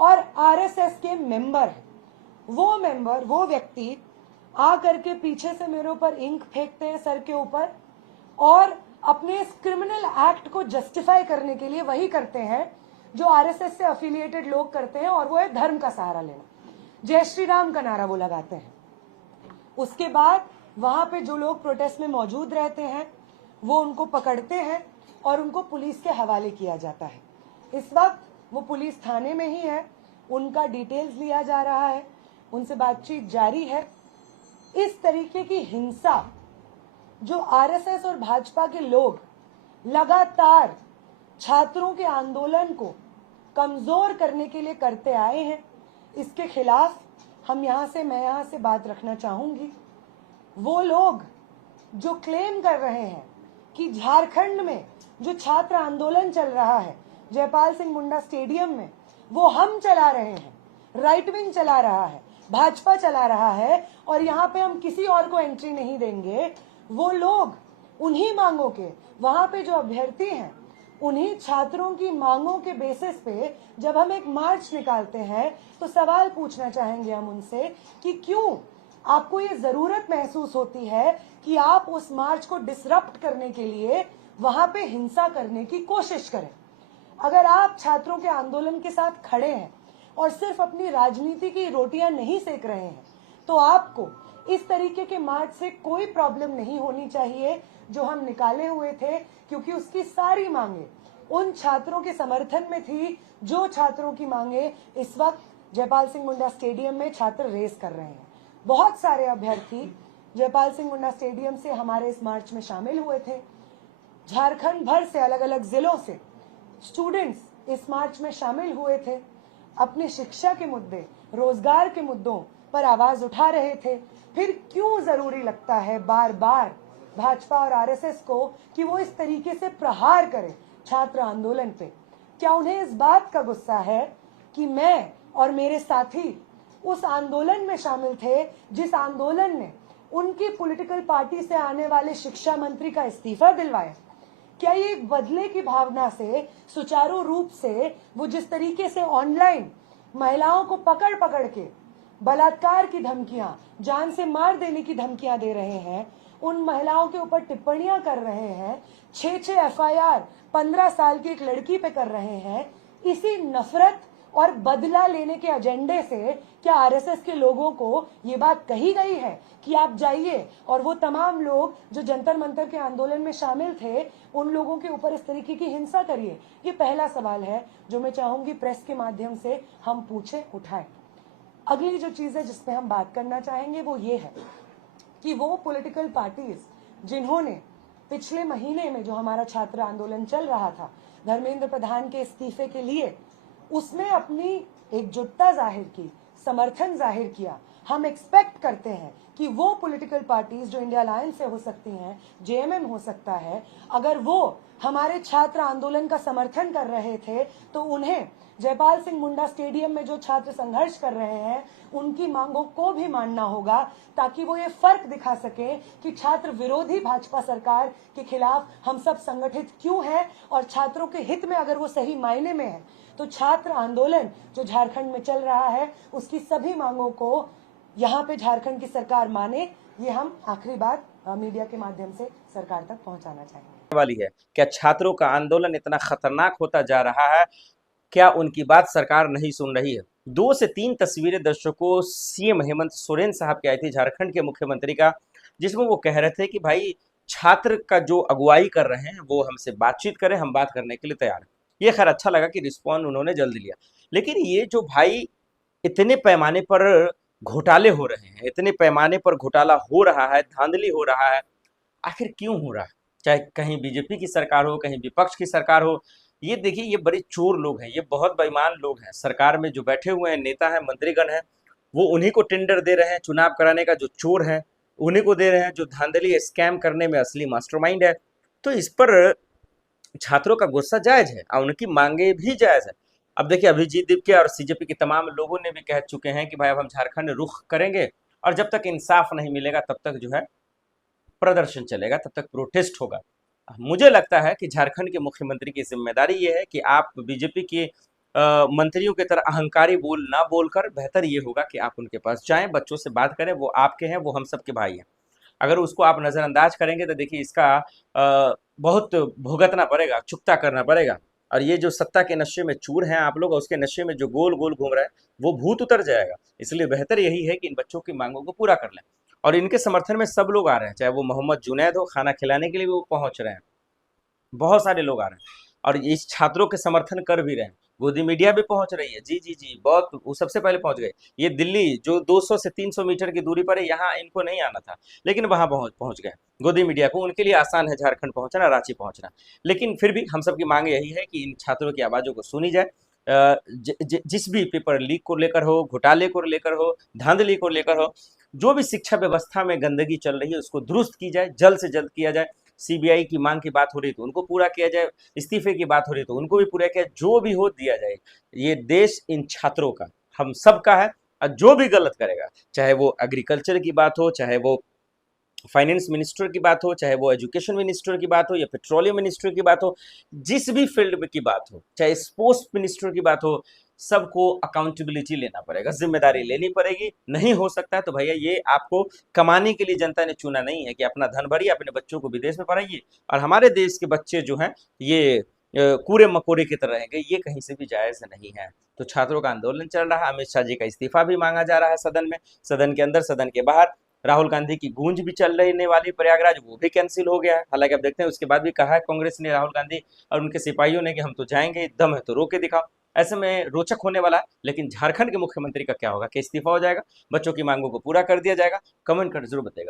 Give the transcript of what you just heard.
और आरएसएस के मेंबर हैं। वो व्यक्ति आ करके पीछे से मेरे ऊपर इंक फेंकते हैं सर के ऊपर, और अपने इस क्रिमिनल एक्ट को जस्टिफाई करने के लिए वही करते हैं जो आरएसएस से एफिलिएटेड लोग करते हैं, और वो है धर्म का सहारा लेना। जय श्री राम का नारा वो लगाते हैं। उसके बाद वहां पे जो लोग प्रोटेस्ट में मौजूद रहते हैं वो उनको पकड़ते हैं और उनको पुलिस के हवाले किया जाता है। इस वक्त वो पुलिस थाने में ही है, उनका डिटेल्स लिया जा रहा है, उनसे बातचीत जारी है। इस तरीके की हिंसा जो आरएसएस और भाजपा के लोग लगातार छात्रों के आंदोलन को कमजोर करने के लिए करते आए हैं, इसके खिलाफ मैं यहाँ से बात रखना चाहूंगी। वो लोग जो क्लेम कर रहे हैं कि झारखंड में जो छात्र आंदोलन चल रहा है जयपाल सिंह मुंडा स्टेडियम में, वो हम चला रहे हैं, राइट विंग चला रहा है, भाजपा चला रहा है, और यहाँ पे हम किसी और को एंट्री नहीं देंगे, वो लोग उन्हीं मांगों के, वहां पे जो अभ्यर्थी हैं उन्हीं छात्रों की मांगों के बेसिस पे जब हम एक मार्च निकालते हैं तो सवाल पूछना चाहेंगे हम उनसे कि क्यों आपको ये जरूरत महसूस होती है कि आप उस मार्च को डिसरप्ट करने के लिए वहां पे हिंसा करने की कोशिश करें। अगर आप छात्रों के आंदोलन के साथ खड़े हैं और सिर्फ अपनी राजनीति की रोटियां नहीं सेक रहे हैं, तो आपको इस तरीके के मार्च से कोई प्रॉब्लम नहीं होनी चाहिए जो हम निकाले हुए थे, क्योंकि उसकी सारी मांगे उन छात्रों के समर्थन में थी जो छात्रों की मांगे इस वक्त जयपाल सिंह मुंडा स्टेडियम में छात्र रेस कर रहे हैं। बहुत सारे अभ्यर्थी जयपाल सिंह मुंडा स्टेडियम से हमारे इस मार्च में शामिल हुए थे। झारखंड भर से अलग अलग जिलों से स्टूडेंट्स इस मार्च में शामिल हुए थे, अपने शिक्षा के मुद्दे, रोजगार के मुद्दों पर आवाज उठा रहे थे। फिर क्यों जरूरी लगता है बार बार भाजपा और आरएसएस को कि वो इस तरीके से प्रहार करे छात्र आंदोलन पे? क्या उन्हें इस बात का गुस्सा है कि मैं और मेरे साथी उस आंदोलन में शामिल थे जिस आंदोलन ने उनकी पॉलिटिकल पार्टी से आने वाले शिक्षा मंत्री का इस्तीफा दिलवाया? क्या ये एक बदले की भावना से सुचारू रूप से वो जिस तरीके से ऑनलाइन महिलाओं को पकड़ पकड़ के बलात्कार की धमकियां, जान से मार देने की धमकियां दे रहे हैं, उन महिलाओं के ऊपर टिप्पणियां कर रहे हैं, 6 एफआईआर 15 साल की एक लड़की पे कर रहे हैं, इसी नफरत और बदला लेने के एजेंडे से क्या आरएसएस के लोगों को ये बात कही गई है कि आप जाइए और वो तमाम लोग जो जंतर मंतर के आंदोलन में शामिल थे उन लोगों के ऊपर इस तरीके की हिंसा करिए? ये पहला सवाल है जो मैं चाहूंगी प्रेस के माध्यम से हम पूछे, उठाएं। अगली जो चीज है जिसपे हम बात करना चाहेंगे वो ये है कि वो पॉलिटिकल पार्टीज जिन्होंने पिछले महीने में जो हमारा छात्र आंदोलन चल रहा था धर्मेंद्र प्रधान के इस्तीफे के लिए, उसमें अपनी एकजुटता जाहिर की, समर्थन जाहिर किया। हम एक्सपेक्ट करते हैं कि वो पॉलिटिकल पार्टीज जो इंडिया अलायंस से हो सकती हैं, जेएमएम हो सकता है, अगर वो हमारे छात्र आंदोलन का समर्थन कर रहे थे तो उन्हें जयपाल सिंह मुंडा स्टेडियम में जो छात्र संघर्ष कर रहे हैं उनकी मांगों को भी मानना होगा, ताकि वो ये फर्क दिखा सके कि छात्र विरोधी भाजपा सरकार के खिलाफ हम सब संगठित क्यों हैं, और छात्रों के हित में अगर वो सही मायने में है तो छात्र आंदोलन जो झारखंड में चल रहा है उसकी सभी मांगों को यहाँ पे झारखंड की सरकार माने। ये हम आखिरी बात मीडिया के माध्यम से सरकार तक पहुंचाना चाहेंगे। वाली है, क्या छात्रों का आंदोलन इतना खतरनाक होता जा रहा है? क्या उनकी बात सरकार नहीं सुन रही है? 2 से 3 तस्वीरें दर्शकों सीएम हेमंत सोरेन साहब की आई थी, झारखंड के मुख्यमंत्री का, जिसमें वो कह रहे थे कि भाई छात्र का जो अगुवाई कर रहे हैं वो हमसे बातचीत करें, हम बात करने के लिए तैयार हैं। ये खैर अच्छा लगा कि रिस्पॉन्ड उन्होंने जल्द लिया। लेकिन ये जो भाई इतने पैमाने पर घोटाले हो रहे हैं, इतने पैमाने पर घोटाला हो रहा है, धांधली हो रहा है, आखिर क्यों हो रहा है? चाहे कहीं बीजेपी की सरकार हो, कहीं विपक्ष की सरकार हो, ये देखिए ये बड़े चोर लोग हैं, ये बहुत बेईमान लोग हैं। सरकार में जो बैठे हुए हैं नेता हैं, मंत्रीगण हैं, वो उन्हीं को टेंडर दे रहे हैं चुनाव कराने का, जो चोर हैं उन्हीं को दे रहे हैं, जो धांधली स्कैम करने में असली मास्टरमाइंड है। तो इस पर छात्रों का गुस्सा जायज है और उनकी मांगे भी जायज है। अब देखिए अभिजीत दीपके और सीजेपी के तमाम लोगों ने भी कह चुके हैं कि भाई अब हम झारखंड रुख करेंगे और जब तक इंसाफ नहीं मिलेगा तब तक जो है प्रदर्शन चलेगा, तब तक प्रोटेस्ट होगा। मुझे लगता है कि झारखंड के मुख्यमंत्री की जिम्मेदारी ये है कि आप बीजेपी के मंत्रियों की तरह अहंकारी बोल ना बोलकर बेहतर ये होगा कि आप उनके पास जाएं, बच्चों से बात करें, वो आपके हैं, वो हम सबके भाई हैं। अगर उसको आप नज़रअंदाज करेंगे तो देखिए इसका बहुत भुगतना पड़ेगा, चुकता करना पड़ेगा। और ये जो सत्ता के नशे में चूर हैं आप लोग, और उसके नशे में जो गोल गोल घूम रहे हैं, वो भूत उतर जाएगा। इसलिए बेहतर यही है कि इन बच्चों की मांगों को पूरा कर लें। और इनके समर्थन में सब लोग आ रहे हैं, चाहे वो मोहम्मद जुनैद हो, खाना खिलाने के लिए भी वो पहुंच रहे हैं, बहुत सारे लोग आ रहे हैं और इस छात्रों के समर्थन कर भी रहे हैं। गोदी मीडिया भी पहुंच रही है, जी जी जी, बहुत वो सबसे पहले पहुंच गए। ये दिल्ली जो 200 से 300 मीटर की दूरी पर है, यहाँ इनको नहीं आना था, लेकिन वहां पहुंच पहुंच गए। गोदी मीडिया को उनके लिए आसान है झारखंड पहुंचना, रांची पहुंचना। लेकिन फिर भी हम सबकी मांग यही है कि इन छात्रों की आवाजों को सुनी जाए। जिस भी पेपर लीक को लेकर हो, घोटाले को लेकर हो, धांधली को लेकर हो, जो भी शिक्षा व्यवस्था में गंदगी चल रही है उसको दुरुस्त की जाए, जल्द से जल्द किया जाए। सीबीआई की मांग की बात हो रही तो उनको पूरा किया जाए, इस्तीफे की बात हो रही तो उनको भी पूरा किया, जो भी हो दिया जाए। ये देश इन छात्रों का, हम सबका है। और जो भी गलत करेगा, चाहे वो एग्रीकल्चर की बात हो, चाहे वो फाइनेंस मिनिस्टर की बात हो, चाहे वो एजुकेशन मिनिस्टर की बात हो या पेट्रोलियम मिनिस्टर की बात हो, जिस भी फील्ड में की बात हो, चाहे स्पोर्ट्स मिनिस्टर की बात हो, सबको अकाउंटेबिलिटी लेना पड़ेगा, जिम्मेदारी लेनी पड़ेगी। नहीं हो सकता है तो भैया ये आपको कमाने के लिए जनता ने चुना नहीं है कि अपना धन भरिए, अपने बच्चों को विदेश में पढ़ाइए और हमारे देश के बच्चे जो हैं ये कूड़े मकोड़े की तरह रहेंगे, ये कहीं से भी जायज नहीं है। तो छात्रों का आंदोलन चल रहा है, अमित शाह जी का इस्तीफा भी मांगा जा रहा है सदन में, सदन के अंदर, सदन के बाहर। राहुल गांधी की गूंज भी चल रहने वाली प्रयागराज, वो भी कैंसिल हो गया है। हालांकि अब देखते हैं उसके बाद भी कहा है कांग्रेस ने, राहुल गांधी और उनके सिपाहियों ने कि हम तो जाएंगे, दम है तो रोके दिखाओ। ऐसे में रोचक होने वाला है। लेकिन झारखंड के मुख्यमंत्री का क्या होगा, कि इस्तीफा हो जाएगा, बच्चों की मांगों को पूरा कर दिया जाएगा? कमेंट कर जरूर बताइएगा।